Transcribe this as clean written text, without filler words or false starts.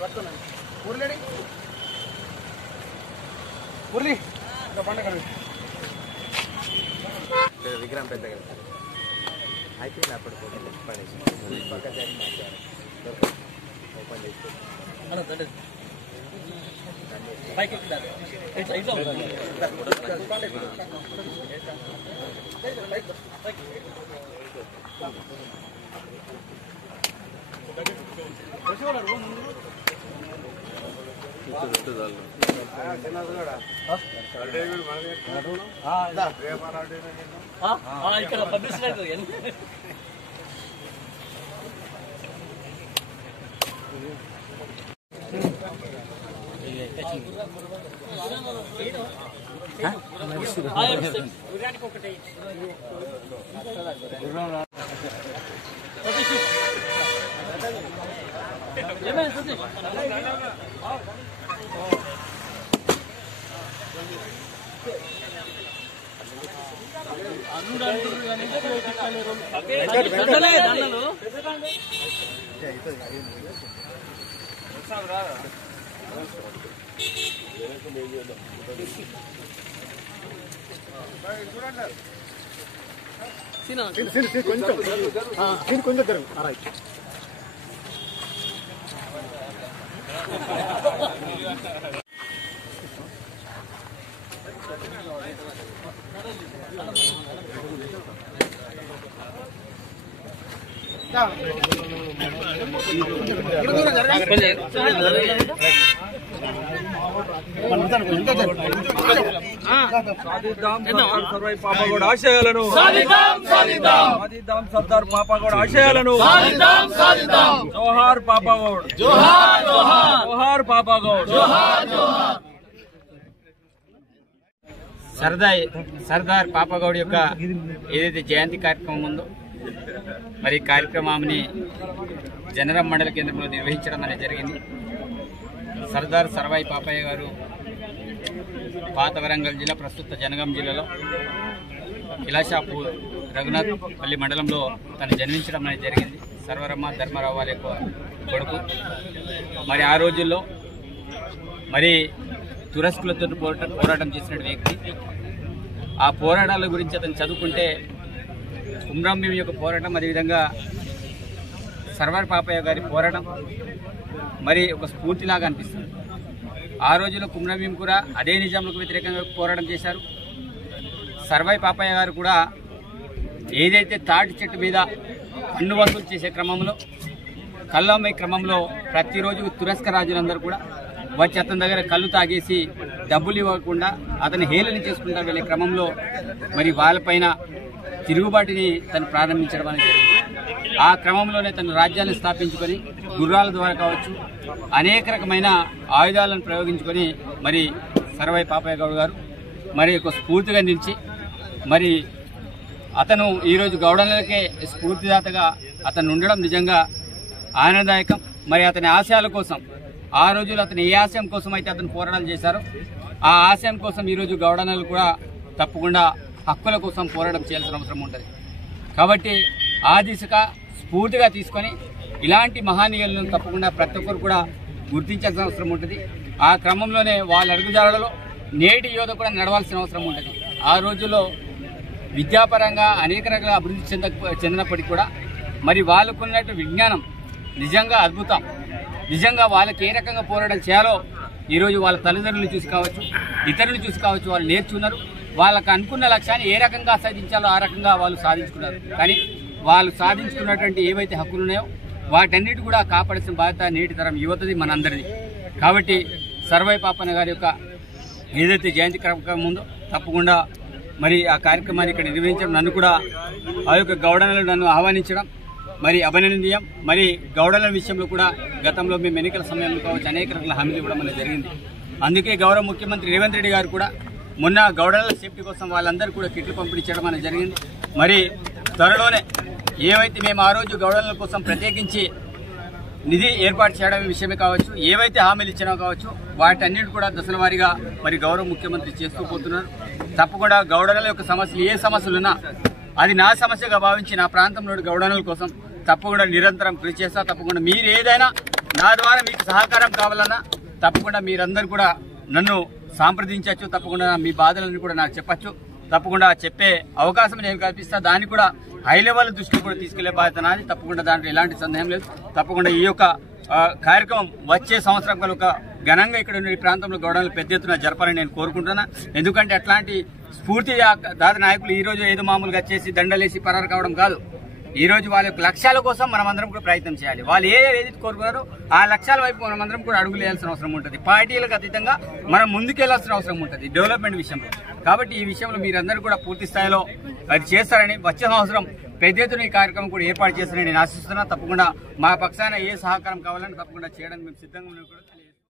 మురళి మురళి పండుగ విగ్రహం పెద్దగా అయిపోయింది అప్పటికి పక్క ఓపెన్ చేసి ఇక్కడ పబ్లిసిటీ కొంచెం జరుగు పాపగౌడ ఆశయాలను సాధిద్దాం సర్దార్ పాపగౌడ ఆశయాలను జోహార్ పాపగౌడ్ జోహార్ పాపగౌడ్. సర్దార్ పాపగౌడ్ యొక్క ఏదైతే జయంతి కార్యక్రమం ఉందో మరి కార్యక్రమాన్ని జనరం మండల కేంద్రంలో నిర్వహించడం అనేది జరిగింది. సర్దార్ సర్వాయి పాపయ్య గారు పాత వరంగల్ జిల్లా ప్రస్తుత జనగాం జిల్లాలో కిలాషాపూర్ రఘునాథ్ పల్లి మండలంలో తను జన్మించడం అనేది జరిగింది. సర్వరమ్మ ధర్మారావు వారి యొక్క కొడుకు. మరి ఆ రోజుల్లో మరి తురస్కులతో పోరాటం చేసిన వ్యక్తి. ఆ పోరాటాల గురించి అతను చదువుకుంటే కుమ్రం భీం యొక్క పోరాటం, అదేవిధంగా సర్వార్ పాపయ్య గారి పోరాటం మరి ఒక స్ఫూర్తిలాగా అనిపిస్తుంది. ఆ రోజుల్లో కుమ్రం భీం కూడా అదే నిజాంలకు వ్యతిరేకంగా పోరాటం చేశారు. సర్వాయి పాపయ్య గారు కూడా ఏదైతే తాటి చెట్టు మీద పన్ను వసూలు చేసే క్రమంలో, కళ్ళమ్మే క్రమంలో ప్రతిరోజు తురస్క రాజులందరూ కూడా వచ్చి అతని దగ్గర కళ్ళు తాగేసి డబ్బులు ఇవ్వకుండా అతని హేళన చేసుకుంటూ వెళ్ళే క్రమంలో మరి వాళ్ళపైన తిరుగుబాటుని తను ప్రారంభించడం అనేది జరిగింది. ఆ క్రమంలోనే తను రాజ్యాన్ని స్థాపించుకొని గుర్రాల ద్వారా కావచ్చు అనేక రకమైన ఆయుధాలను ప్రయోగించుకొని మరి సర్వాయి పాపయ్య గౌడ్ గారు మరి ఒక స్ఫూర్తిగా నిలిచి మరి అతను ఈరోజు గౌడలకే స్ఫూర్తిదాతగా అతను ఉండడం నిజంగా ఆనందదాయకం. మరి అతని ఆశయాల కోసం ఆ రోజుల్లో అతను ఏ ఆశయం కోసం అయితే అతను పోరాటాలు చేశారో ఆ ఆశయం కోసం ఈరోజు గౌడనలు కూడా తప్పకుండా హక్కుల కోసం పోరాటం చేయాల్సిన అవసరం ఉంటుంది. కాబట్టి ఆ దిశగా స్ఫూర్తిగా తీసుకొని ఇలాంటి మహానీయులను తప్పకుండా ప్రతి ఒక్కరు కూడా గుర్తించాల్సిన అవసరం ఉంటుంది. ఆ క్రమంలోనే వాళ్ళ అడుగుజాడలలో నేటి యువత కూడా నడవాల్సిన అవసరం ఉంటుంది. ఆ రోజుల్లో విద్యాపరంగా అనేక రకాల అభివృద్ధి చెందినప్పటికీ కూడా మరి వాళ్ళకున్నట్టు విజ్ఞానం నిజంగా అద్భుతం. నిజంగా వాళ్ళకి ఏ రకంగా పోరాటం చేయాలో ఈరోజు వాళ్ళ తల్లిదండ్రులు చూసి కావచ్చు, ఇతరులు చూసి కావచ్చు, వాళ్ళు నేర్చుకున్నారు. వాళ్ళకు అనుకున్న లక్ష్యాన్ని ఏ రకంగా సాధించాలో ఆ రకంగా వాళ్ళు సాధించుకున్నారు. కానీ వాళ్ళు సాధించుకున్నటువంటి ఏవైతే హక్కులు ఉన్నాయో వాటన్నిటి కూడా కాపాడాల్సిన బాధ్యత నేటి తరం యువతది, మనందరిది. కాబట్టి సర్వాయి పాపన్న గారి యొక్క ఏదైతే జయంతి కార్యక్రమం ఉందో తప్పకుండా మరి ఆ కార్యక్రమాన్ని ఇక్కడ నిర్వహించడం, నన్ను కూడా ఆ యొక్క గౌడనలు నన్ను ఆహ్వానించడం మరి అభినందనీయం. మరి గౌడల విషయంలో కూడా గతంలో మేము ఎన్నికల సమయంలో కావచ్చు అనేక రకాల హామీలు ఇవ్వడం అనేది జరిగింది. అందుకే గౌరవ ముఖ్యమంత్రి రేవంత్ రెడ్డి గారు కూడా మొన్న గౌడల సేఫ్టీ కోసం వాళ్ళందరూ కూడా కిట్లు పంపిణీ చేయడం అనేది జరిగింది. మరి త్వరలోనే ఏవైతే మేము ఆ రోజు గౌడల కోసం ప్రత్యేకించి నిధి ఏర్పాటు చేయడం విషయమే కావచ్చు, ఏవైతే హామీలు ఇచ్చినా కావచ్చు వాటన్నిటి కూడా దశల వారీగా మరి గౌరవ ముఖ్యమంత్రి చేస్తూ పోతున్నారు. తప్పకుండా గౌడల యొక్క సమస్యలు ఏ సమస్యలున్నా అది నా సమస్యగా భావించి నా ప్రాంతంలోని గౌడనల కోసం తప్పకుండా నిరంతరం కృషి చేస్తా. తప్పకుండా మీరు ఏదైనా నా ద్వారా మీకు సహకారం కావాలన్నా తప్పకుండా మీరందరూ కూడా నన్ను సంప్రదించవచ్చు. తప్పకుండా మీ బాధలను కూడా నాకు చెప్పచ్చు. తప్పకుండా చెప్పే అవకాశం నేను కల్పిస్తా. దాన్ని కూడా హై లెవెల్ దృష్టికి కూడా తీసుకెళ్లే బాధ్యత నాది. తప్పకుండా దాంట్లో ఎలాంటి సందేహం లేదు. తప్పకుండా ఈ యొక్క కార్యక్రమం వచ్చే సంవత్సరం కనుక ఘనంగా ఇక్కడ ఉన్న ఈ ప్రాంతంలో గౌడలు పెద్ద ఎత్తున జరపాలని నేను కోరుకుంటున్నా. ఎందుకంటే అట్లాంటి స్ఫూర్తి దాత నాయకులు ఈ రోజు ఏదో మామూలుగా చేసి దండలేసి పరారు కావడం కాదు. ఈ రోజు వాళ్ళ యొక్క లక్ష్యాల కోసం మనమందరం కూడా ప్రయత్నం చేయాలి. వాళ్ళు ఏది కోరుకున్నారో ఆ లక్ష్యాల వైపు మనమందరం కూడా అడుగులు వేయాల్సిన అవసరం ఉంటుంది. పార్టీలకు అతీతంగా మనం ముందుకెళ్లాల్సిన అవసరం ఉంటుంది డెవలప్మెంట్ విషయంలో. కాబట్టి ఈ విషయంలో మీరందరూ కూడా పూర్తి స్థాయిలో అది చేస్తారని, వచ్చే సంవత్సరం పెద్ద ఎత్తున ఈ కార్యక్రమం కూడా ఏర్పాటు చేస్తారని నేను ఆశిస్తున్నా. తప్పకుండా మా పక్షాన ఏ సహకారం కావాలని తప్పకుండా చేయడానికి మేము సిద్ధంగా ఉన్నాం కూడా.